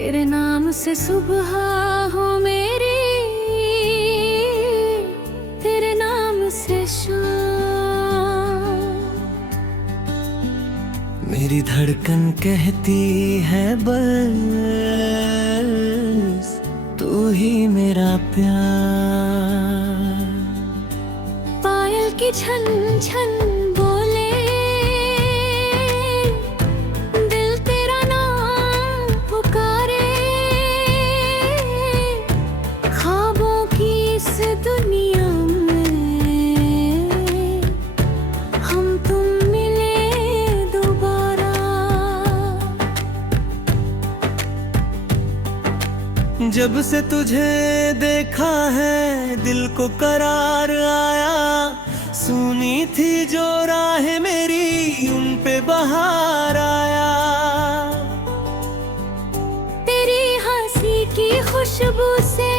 तेरे नाम से सुबह हो मेरी, तेरे नाम से शाम। मेरी धड़कन कहती है बस तू ही मेरा प्यार। पायल की छन छन बोले, दिल तेरा नाम पुकारे। ख्वाबों की इस दुनिया में हम तुम मिले दोबारा। जब से तुझे देखा है दिल को करार आया। सुनी थी जो राह मेरी उन पे बहार आया। तेरी हंसी की खुशबू से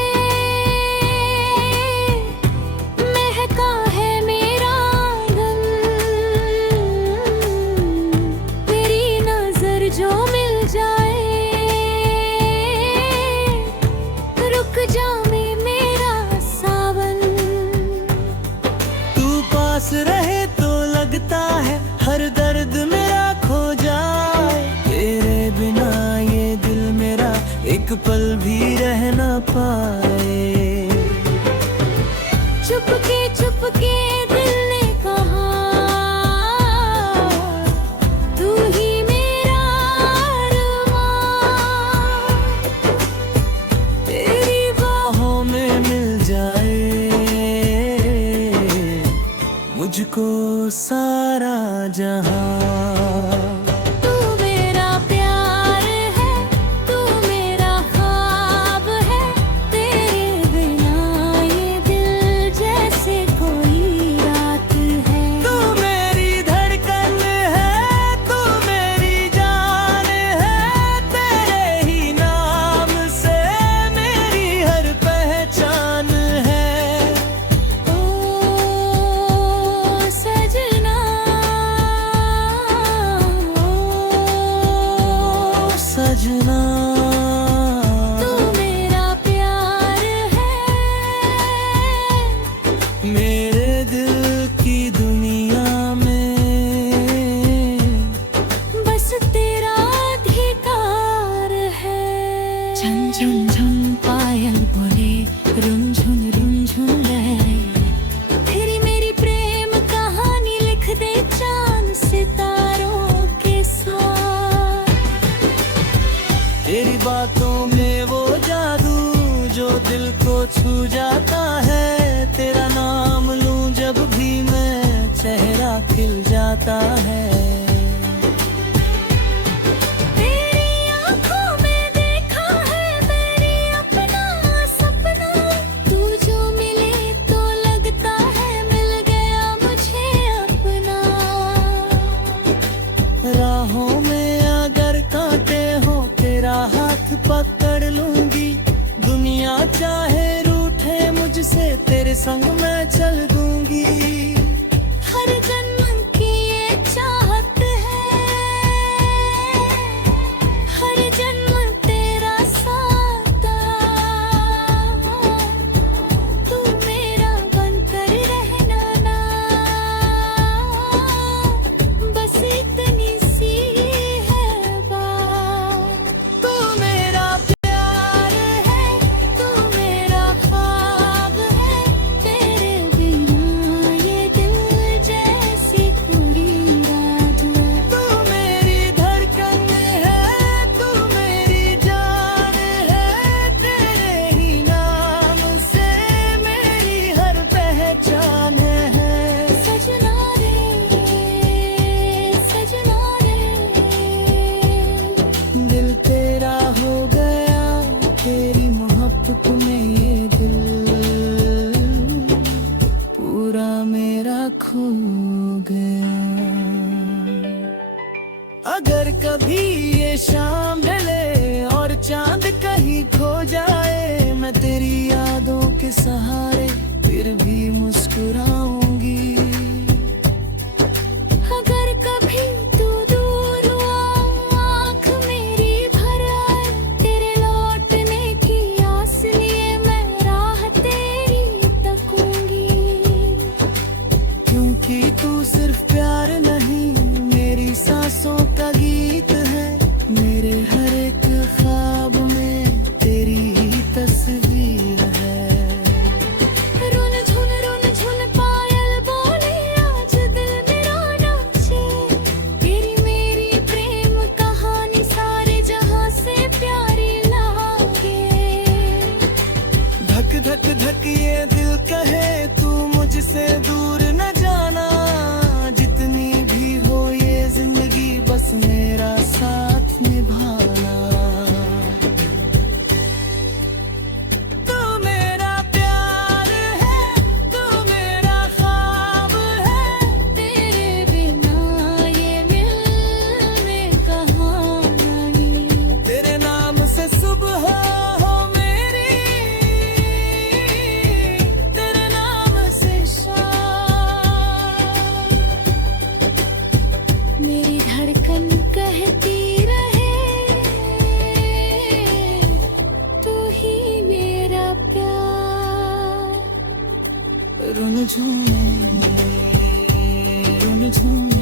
महका है मेरा आंगन। तेरी नजर जो मिल जाए रुक जाए मेरा सावन। तू पास रहे तो लगता है हर दर्द मेरा खो जाए। तेरे बिना ये दिल मेरा एक पल भी रह ना पाए। चुपके चुपके दिल ने कहा तू ही मेरा अरमान। तेरी बाहों में मिल जाए मुझको सारा जहां। तू मेरा प्यार है, तू मेरा ख्वाब है। तेरे बिना ये दिल जैसे कोई रात है। तू मेरी धड़कन है, तू मेरी जान है। तेरे ही नाम से मेरी हर पहचान है। ओ सजना, ओ सजना तू मेरा प्यार है। मेरे दिल की दुनिया में बस तेरा अधिकार है। झन झन झन पायल बोले, रुनझुन लहरे। तेरी मेरी प्रेम कहानी लिख दे चांद सितारों के साथ। तेरी बातों में वो जादू जो दिल को छू जाता है। तेरा नाम लूं जब भी मैं चेहरा खिल जाता है। तेरी आँखों में देखा है मेरी अपना सपना। तू जो मिले तो लगता है मिल गया मुझे अपना। राहों में अगर कांटे हो तेरा हाथ पकड़ लूंगी। दुनिया चाहे रूठे मुझसे तेरे संग मैं चल दूंगी। हर जन्म की ये चाहत है, हर जन्म तेरा साथ। तू मेरा बनकर रहना ना, बस इतनी सी है बात। तू मेरा प्यार है, तू मेरा ख्वाब है। तेरे बिना ये दिल जैसी कोई रात ना। तू मेरी धड़कन है, तू मेरी जान है। तेरे ही नाम से मेरी हर पहचान है। सजना रे, सजना रे। दिल तेरा हो गया तेरी मोहब्बत में ये दिल पूरा मेरा खो गया। अगर कभी ये शाम ढले और चांद कहीं खो जाए। मैं तेरी यादों के सहारे फिर भी मुस्कुराऊंगी। अगर कभी तू दूर हुआ, आँख मेरी भर आए। तेरे दिल कहे तू मुझसे दूर न जाना, जितनी भी हो ये जिंदगी बस मेरा साथ निभाना। तू मेरा प्यार है, तू मेरा ख्वाब है, तेरे बिना ये मिलने कहाँ नहीं। तेरे नाम से सुबह हो मेरी, तेरे नाम से शाम। मेरी धड़कन कहती रहे तू ही मेरा प्यार। रुन झूमे, रुन झूमे।